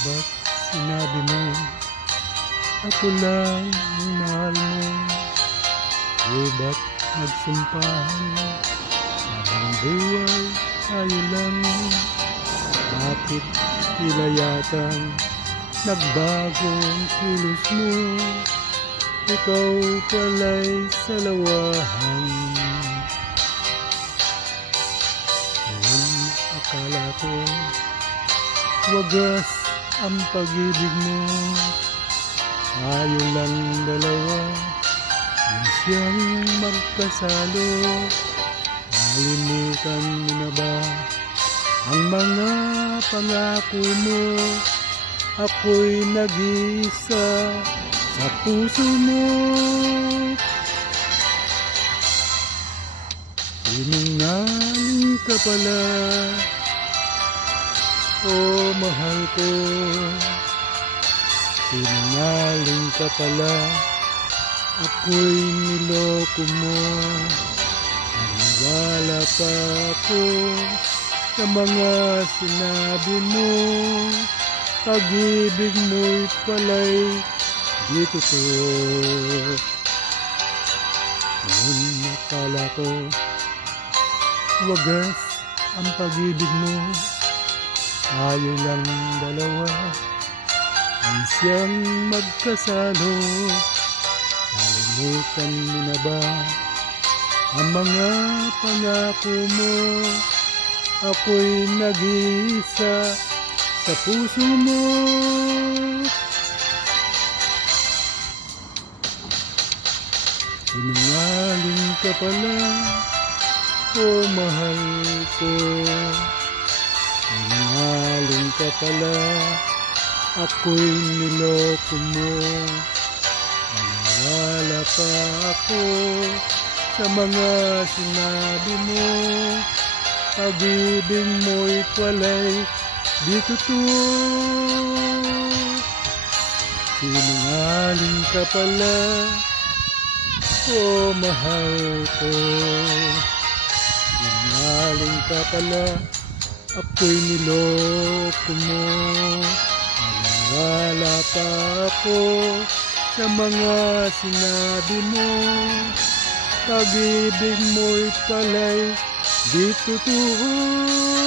Ba't sinabi mo ako lang ang mahal mo? O ba't nagsumpahan habang buhay tayo lang? Bakit tila yatang nagbago ang kilos mo? Ikaw pala'y salawahan. Noon akala ko wagas ang pag-ibig mo. Tayo lang dalawa ang siyang magkasalo. Nalimutan mo na ba ang mga pangako mo? Ako'y nag-iisa sa puso mo. Sinungaling ka pala, oh mahal ko. Sinungaling ka pala, ako'y niloko mo. Naniwala pa ako sa mga sinabi mo. Pag-ibig mo'y pala'y di totoo. Noon akala ko wagas ang pag-ibig mo. Tayo lang dalawa ang siyang magkasalo. Nalimutan mo na ba ang mga pangako mo? Ako'y nag-iisa sa puso mo. Sinungaling ka pala, oh mahal ko. Sinungaling ka pala, ako'y niloko mo. Naniwala pa ako sa mga sinabi mo. Pag-ibig mo'y pala'y di totoo. Sinungaling ka pala, oh mahal ko. Sinungaling ka pala, ako'y niloko mo. Naniwala pa ako sa mga sinabi mo. Pag-ibig mo'y pala'y di totoo.